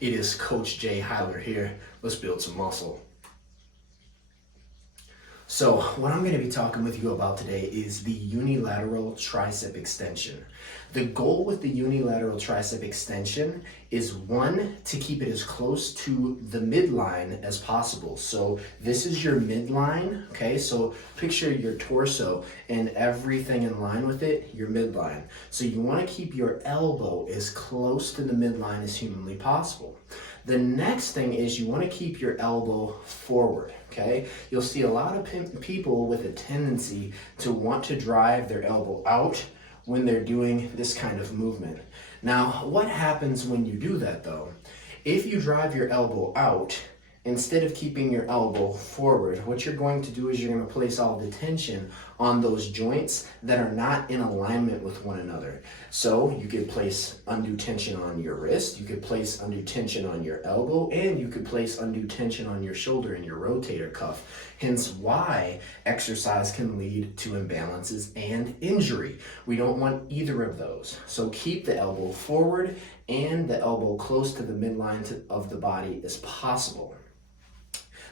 It is Coach Jay Hyler here. Let's build some muscle. So what I'm going to be talking with you about today is the unilateral tricep extension. The goal with the unilateral tricep extension is one, to keep it as close to the midline as possible. So this is your midline, okay? So picture your torso and everything in line with it, your midline. So you want to keep your elbow as close to the midline as humanly possible. The next thing is you want to keep your elbow forward, okay? You'll see a lot of people with a tendency to want to drive their elbow out when they're doing this kind of movement. Now, what happens when you do that though? If you drive your elbow out, instead of keeping your elbow forward, what you're going to do is you're going to place all the tension on those joints that are not in alignment with one another. So you could place undue tension on your wrist, you could place undue tension on your elbow, and you could place undue tension on your shoulder and your rotator cuff. Hence why exercise can lead to imbalances and injury. We don't want either of those. So keep the elbow forward and the elbow close to the midline of the body as possible.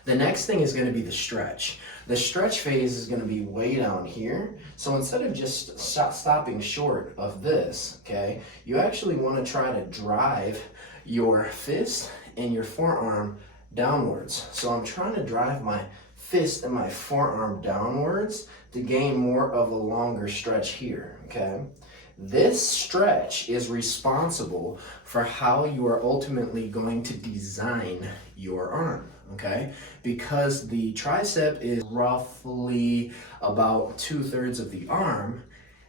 The next thing is going to be the stretch. The stretch phase is going to be way down here. So instead of just stopping short of this, okay, you actually want to try to drive your fist and your forearm downwards. So I'm trying to drive my fist and my forearm downwards to gain more of a longer stretch here, okay? This stretch is responsible for how you are ultimately going to design your arm, okay? Because the tricep is roughly about 2/3 of the arm.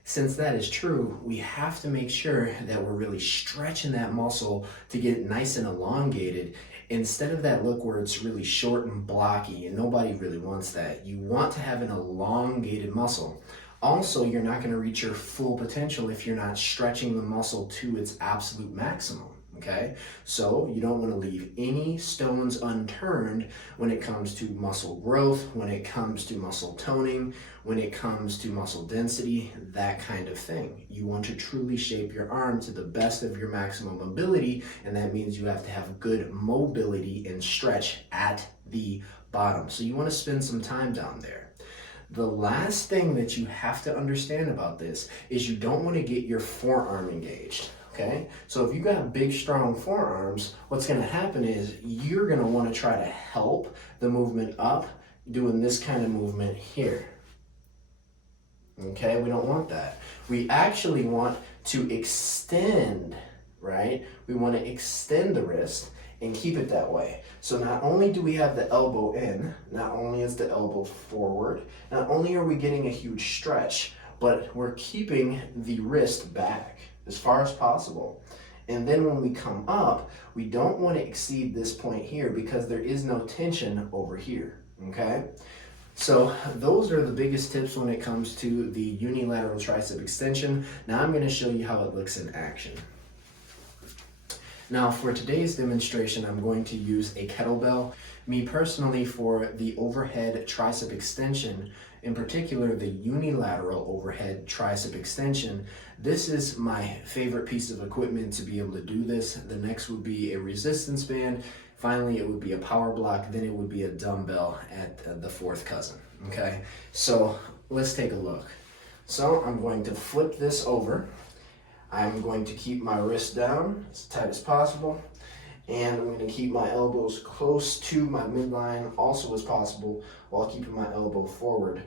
Since that is true, we have to make sure that we're really stretching that muscle to get it nice and elongated, instead of that look where it's really short and blocky, and nobody really wants that. You want to have an elongated muscle. Also, you're not going to reach your full potential if you're not stretching the muscle to its absolute maximum, okay? So you don't want to leave any stones unturned when it comes to muscle growth, when it comes to muscle toning, when it comes to muscle density, that kind of thing. You want to truly shape your arm to the best of your maximum ability, and that means you have to have good mobility and stretch at the bottom. So you want to spend some time down there. The last thing that you have to understand about this is you don't want to get your forearm engaged, okay? So if you got big, strong forearms, what's going to happen is you're going to want to try to help the movement up doing this kind of movement here, okay? We don't want that. We actually want to extend, right? We want to extend the wrist and keep it that way. So not only do we have the elbow in, not only is the elbow forward, not only are we getting a huge stretch, but we're keeping the wrist back as far as possible. And then when we come up, we don't want to exceed this point here because there is no tension over here, okay? So those are the biggest tips when it comes to the unilateral tricep extension. Now I'm going to show you how it looks in action. Now for today's demonstration, I'm going to use a kettlebell. Me personally, for the overhead tricep extension, in particular the unilateral overhead tricep extension, this is my favorite piece of equipment to be able to do this. The next would be a resistance band. Finally, it would be a power block. Then it would be a dumbbell at the fourth cousin, okay? So let's take a look. So I'm going to flip this over. I'm going to keep my wrist down as tight as possible, and I'm going to keep my elbows close to my midline also as possible while keeping my elbow forward,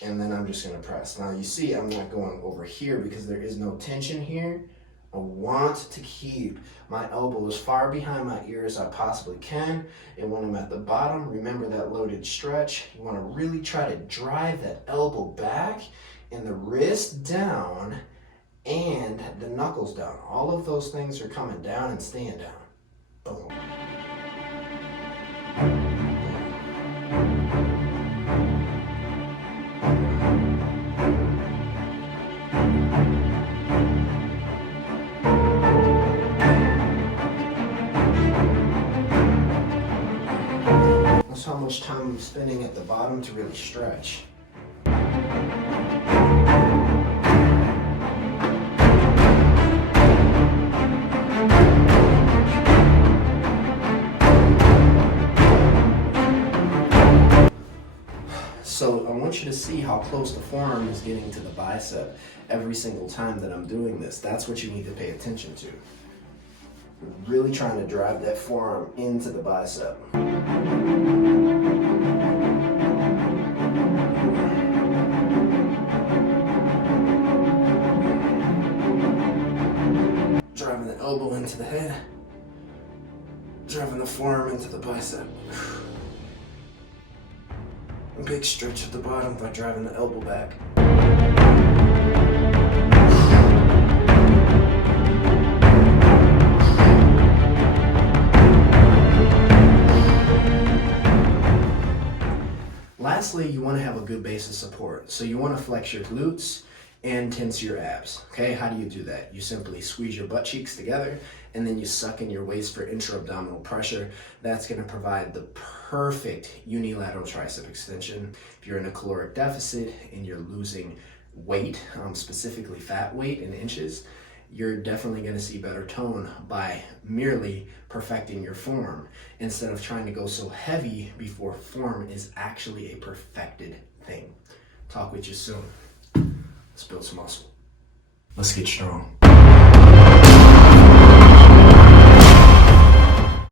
and then I'm just going to press. Now you see I'm not going over here because there is no tension here. I want to keep my elbow as far behind my ear as I possibly can, and when I'm at the bottom, remember that loaded stretch. You want to really try to drive that elbow back and the wrist down and the knuckles down. All of those things are coming down and staying down. Boom. That's how much time I'm spending at the bottom to really stretch. want you to see how close the forearm is getting to the bicep every single time that I'm doing this. That's what you need to pay attention to. Really trying to drive that forearm into the bicep. Driving the elbow into the head. Driving the forearm into the bicep. A big stretch at the bottom by driving the elbow back. Lastly, you want to have a good base of support. So you want to flex your glutes and tense your abs. Okay, how do you do that? You simply squeeze your butt cheeks together and then you suck in your waist for intra-abdominal pressure. That's going to provide the perfect unilateral tricep extension. If you're in a caloric deficit and you're losing weight, specifically fat weight in inches, you're definitely going to see better tone by merely perfecting your form instead of trying to go so heavy before form is actually a perfected thing. Talk with you soon. Let's build some muscle. Let's get strong.